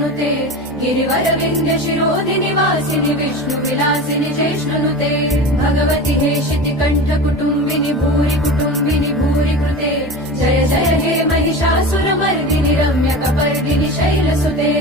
नुते गिरिवर विंध्य शिरोधिनि वासिनि विष्णु विलासिनि जैष्णुनुते भगवति हेशिति कंठ कुटुंबिनि भूरि कृते जय जय हे महिषासुर मर्दिनि रम्य कपर्दिनि शैलसुते।